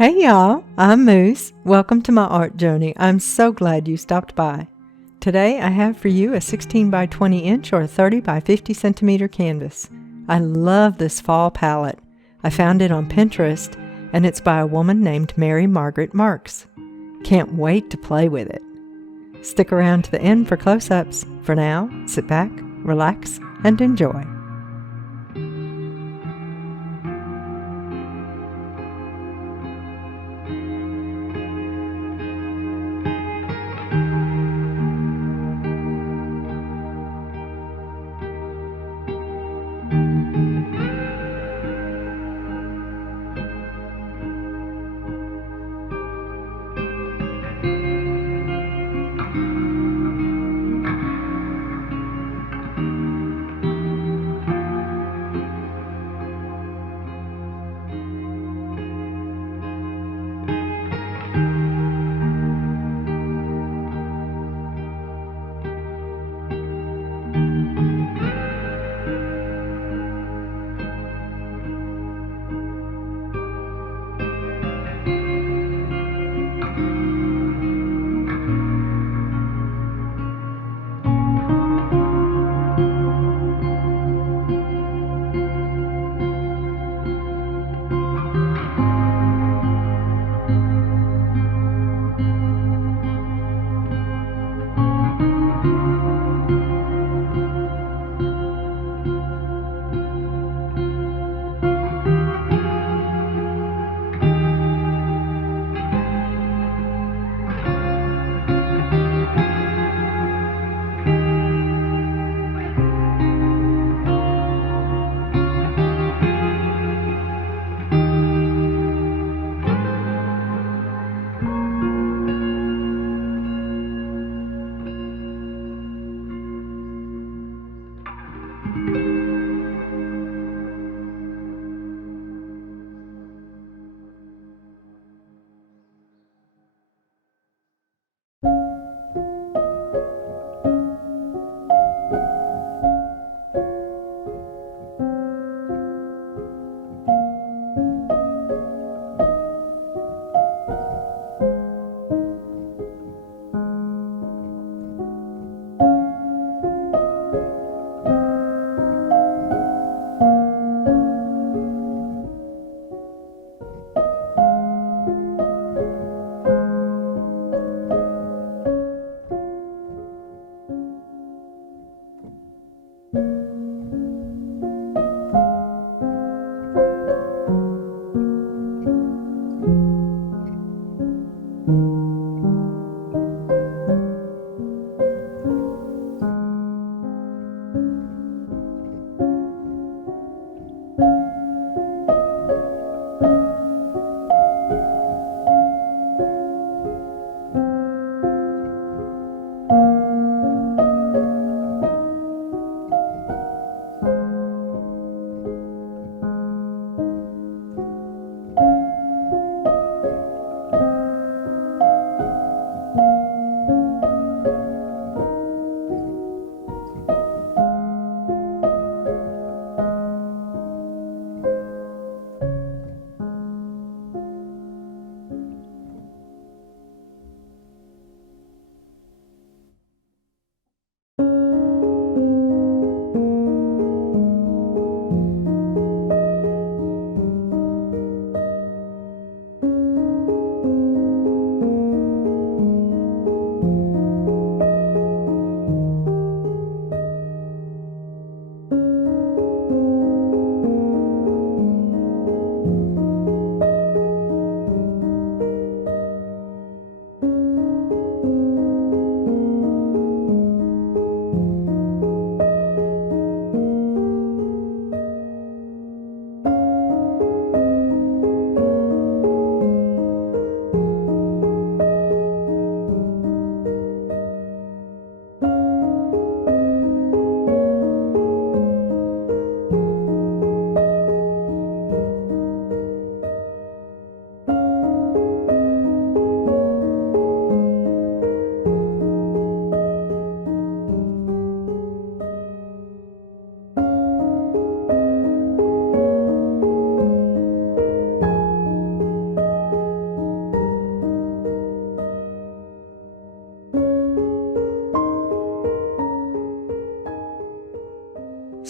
Hey y'all, I'm Moose. Welcome to my art journey. I'm so glad you stopped by. Today I have for you a 16 by 20 inch or 30 by 50 centimeter canvas. I love this fall palette. I found it on Pinterest and it's by a woman named Mary Margaret Marx. Can't wait to play with it. Stick around to the end for close-ups. For now, sit back, relax, and enjoy.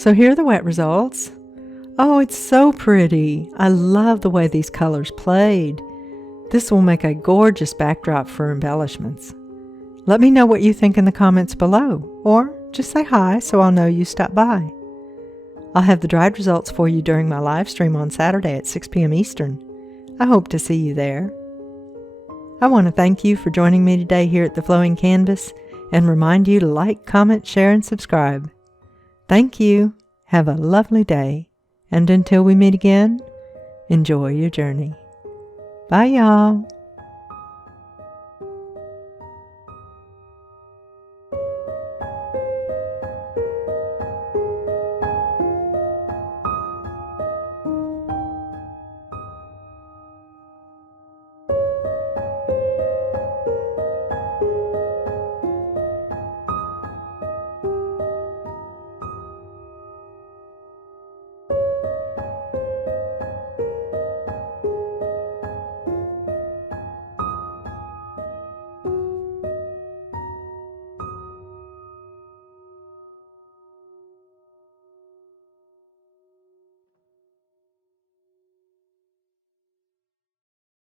So here are the wet results. Oh, it's so pretty. I love the way these colors played. This will make a gorgeous backdrop for embellishments. Let me know what you think in the comments below, or just say hi so I'll know you stopped by. I'll have the dried results for you during my live stream on Saturday at 6 p.m. Eastern. I hope to see you there. I want to thank you for joining me today here at the Flowing Canvas and remind you to like, comment, share, and subscribe. Thank you. Have a lovely day. And until we meet again, enjoy your journey. Bye, y'all.